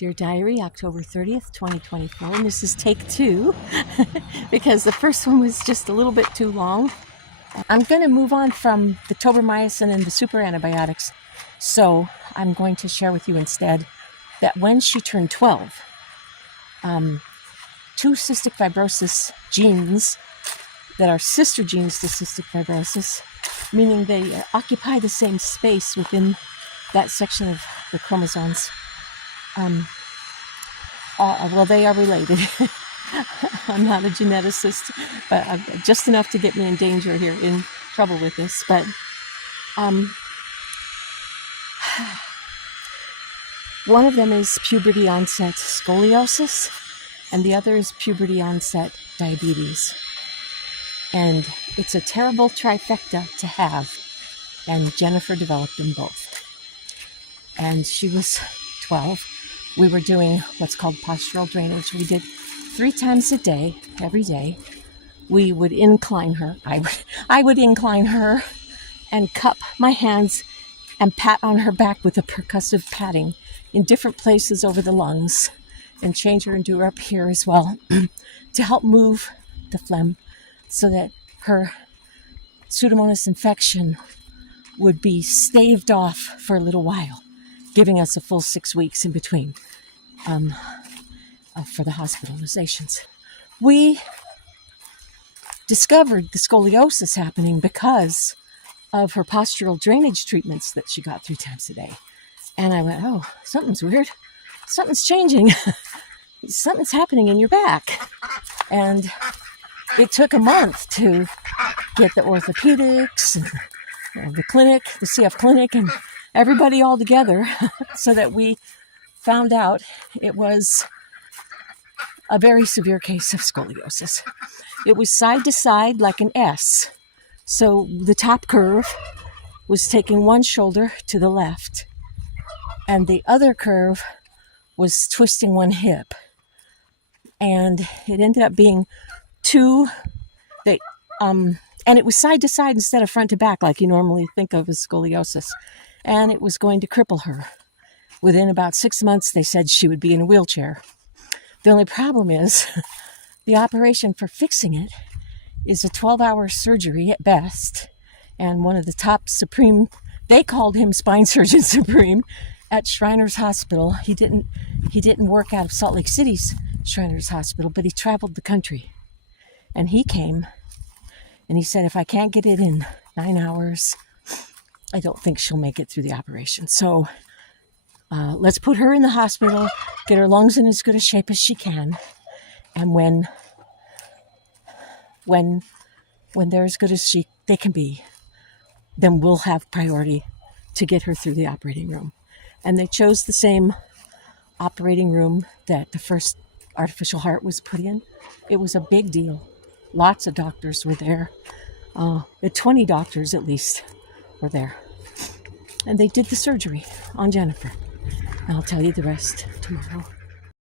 Dear Diary, October 30th, 2024, and this is take 2 because the first one was just a little bit too long. I'm going to move on from the tobramycin and the super antibiotics, so I'm going to share with you instead that when she turned 12, 2 cystic fibrosis genes that are sister genes to cystic fibrosis, meaning they occupy the same space within that section of the chromosomes. Well, they are related. I'm not a geneticist, but just enough to get me in danger here, in trouble with this. But one of them is puberty onset scoliosis, and the other is puberty onset diabetes. And it's a terrible trifecta to have, and Jennifer developed them both. And she was 12. We were doing what's called postural drainage. We did 3 times a day, every day. We would incline her. I would incline her and cup my hands and pat on her back with a percussive patting in different places over the lungs, and change her and do her up here as well to help move the phlegm so that her Pseudomonas infection would be staved off for a little while, giving us a full 6 weeks in between for the hospitalizations. We discovered the scoliosis happening because of her postural drainage treatments that she got 3 times a day. And I went, oh, something's weird. Something's changing. Something's happening in your back. And it took a month to get the orthopedics and the clinic, the CF clinic, and everybody all together so that we found out it was a very severe case of scoliosis. It was side to side like an S. So the top curve was taking one shoulder to the left, and the other curve was twisting one hip. And it ended up being and it was side to side instead of front to back like you normally think of as scoliosis. And it was going to cripple her. Within about 6 months, they said she would be in a wheelchair. The only problem is the operation for fixing it is a 12-hour surgery at best. And one of the top supreme, they called him Spine Surgeon Supreme at Shriners Hospital. He didn't work out of Salt Lake City's Shriners Hospital, but he traveled the country. And he came and he said, if I can't get it in 9 hours, I don't think she'll make it through the operation. So let's put her in the hospital, get her lungs in as good a shape as she can. And when they're as good as they can be, then we'll have priority to get her through the operating room. And they chose the same operating room that the first artificial heart was put in. It was a big deal. Lots of doctors were there. 20 doctors at least were there. And they did the surgery on Jennifer. And I'll tell you the rest tomorrow.